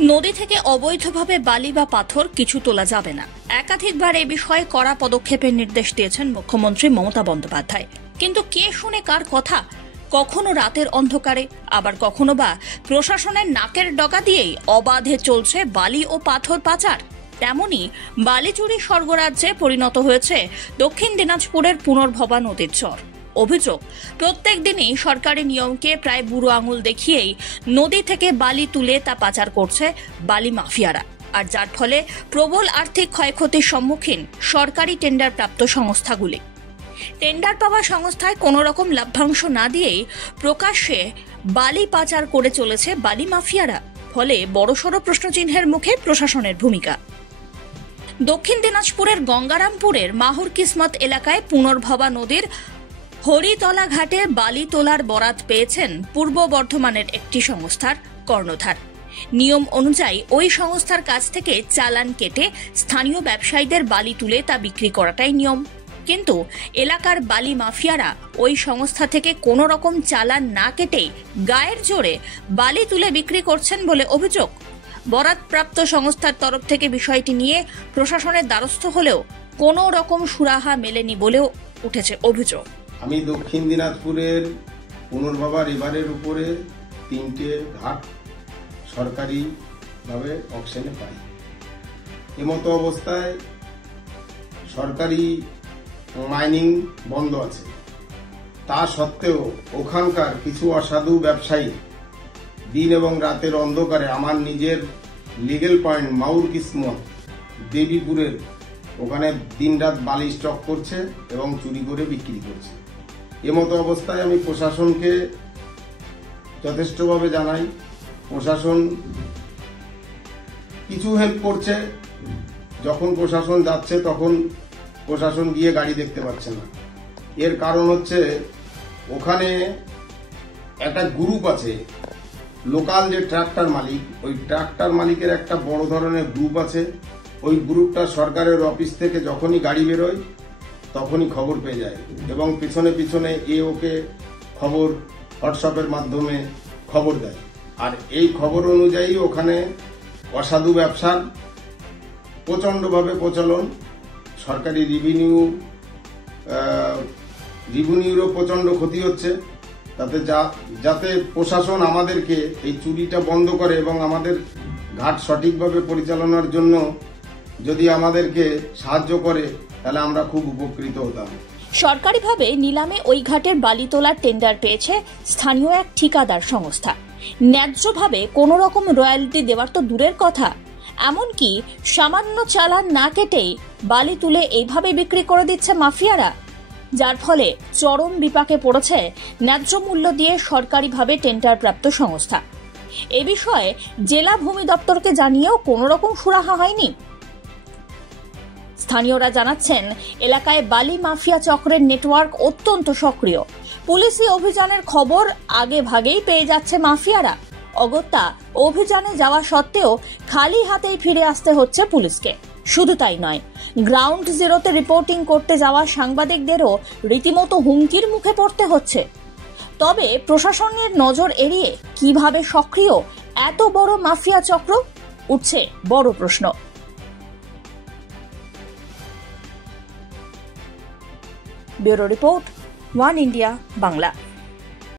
নদী থেকে অবৈধভাবে বালি বা পাথর কিছু তোলা যাবে না। একাধিকবার এ বিষয়ে কড়া পদক্ষেপের নির্দেশ দিয়েছেন মুখ্যমন্ত্রী মমতা বন্দ্যোপাধ্যায়। কিন্তু কে শুনে কার কথা? কখনো রাতের অন্ধকারে, আবার কখনো বা প্রশাসনের নাকের ডগা দিয়েই অবাধে চলছে বালি ও পাথর পাচার। তেমনি বালি চুরি স্বর্গরাজ্যে পরিণত হয়েছে দক্ষিণ দিনাজপুরের পুনর্ভবা নদীর চর। অভিযোগ, প্রত্যেক দিনই সরকারি নিয়মকে প্রায় বুড়ো আঙুল দেখিয়েই নদী থেকে বালি তুলে তা পাচার করছে বালি মাফিয়ারা, আর যার ফলে প্রবল আর্থিক ক্ষয়ক্ষতির সম্মুখীন সরকারি টেন্ডারপ্রাপ্ত সংস্থাগুলি। টেন্ডার পাওয়া সংস্থায় কোনো রকম লভ্যাংশ না দিয়েই প্রকাশ্যে বালি পাচার করে চলেছে বালি মাফিয়ারা। ফলে বড়সড় প্রশ্নচিহ্নের মুখে প্রশাসনের ভূমিকা। দক্ষিণ দিনাজপুরের গঙ্গারামপুরের মাহুর কিসমত এলাকায় পুনর্ভবা নদীর হরিতলা ঘাটে বালি তোলার বরাত পেয়েছেন পূর্ব বর্ধমানের একটি সংস্থার কর্ণধার। নিয়ম অনুযায়ী ওই সংস্থার কাছ থেকে চালান কেটে স্থানীয় ব্যবসায়ীদের বালি তুলে তা বিক্রি করাটাই নিয়ম। কিন্তু এলাকার বালি মাফিয়ারা ওই সংস্থা থেকে কোনো রকম চালান না কেটেই গায়ের জোরে বালি তুলে বিক্রি করছেন বলে অভিযোগ। বরাতপ্রাপ্ত সংস্থার তরফ থেকে বিষয়টি নিয়ে প্রশাসনের দ্বারস্থ হলেও কোনো রকম সুরাহা মেলেনি বলেও উঠেছে অভিযোগ। আমি দক্ষিণ দিনাজপুরের পুনর্ভবা রিভারের উপরে 3টে ঘাট সরকারিভাবে অকশনে পাই। এমতো অবস্থায় সরকারি মাইনিং বন্ধ আছে। তা সত্ত্বেও ওখানকার কিছু অসাধু ব্যবসায়ী দিন এবং রাতের অন্ধকারে আমার নিজের লিগেল পয়েন্ট মাহুর কিসমত দেবীপুরের ওখানে দিনরাত বালি স্টক করছে এবং চুরি করে বিক্রি করছে। এমতো অবস্থায় আমি প্রশাসনকে যথেষ্টভাবে জানাই। প্রশাসন কিছু হেল্প করছে, যখন প্রশাসন যাচ্ছে তখন প্রশাসন গিয়ে গাড়ি দেখতে পাচ্ছে না। এর কারণ হচ্ছে ওখানে একটা গ্রুপ আছে, লোকাল যে ট্রাক্টর মালিক, ওই ট্রাক্টর মালিকের একটা বড় ধরনের গ্রুপ আছে। ওই গ্রুপটা সরকারের অফিস থেকে যখনই গাড়ি বেরোয় তখনই খবর পেয়ে যায় এবং পিছনে পিছনে ওকে খবর হোয়াটসঅ্যাপের মাধ্যমে খবর দেয়। আর এই খবর অনুযায়ী ওখানে অসাধু ব্যবসার প্রচণ্ডভাবে প্রচলন। সরকারি রিভিনিউরও প্রচণ্ড ক্ষতি হচ্ছে। যাতে প্রশাসন আমাদেরকে এই চুরিটা বন্ধ করে এবং আমাদের ঘাট সঠিকভাবে পরিচালনার জন্য যদি আমাদেরকে সাহায্য করে তাহলে আমরা খুব উপকৃত হতাম। সরকারিভাবে নিলামে ওই ঘাটের বালি তোলার টেন্ডার পেয়েছে স্থানীয় এক ঠিকাদার সংস্থা। ন্যায্যভাবে কোনো রকম রয়্যালটি দেওয়ার তো দূরের কথা, এমনকি সামান্য চালান না কেটেই বালি তুলে এইভাবে বিক্রি করে দিচ্ছে মাফিয়ারা, যার ফলে চরম বিপাকে পড়েছে ন্যায্য মূল্য দিয়ে সরকারিভাবে টেন্ডারপ্রাপ্ত সংস্থা। এ বিষয়ে জেলা ভূমি দপ্তরকে জানিয়েও কোনো রকম সুরাহা হয়নি। স্থানীয়রা জানাচ্ছেন, এলাকায় বালি মাফিয়া চক্রের নেটওয়ার্ক অত্যন্ত সক্রিয়। পুলিশি অভিযানের খবর আগে ভাগেই পেয়ে যাচ্ছে মাফিয়ারা। অগত্যা অভিযানে যাওয়া সত্ত্বেও খালি হাতেই ফিরে আসতে হচ্ছে পুলিশকে। শুধু তাই নয়, গ্রাউন্ড জিরোতে রিপোর্টিং করতে যাওয়া সাংবাদিকদেরও রীতিমতো হুমকির মুখে পড়তে হচ্ছে। তবে প্রশাসনের নজর এড়িয়ে কিভাবে সক্রিয় এত বড় মাফিয়া চক্র, উঠছে বড় প্রশ্ন। Bureau report, one India Bangla.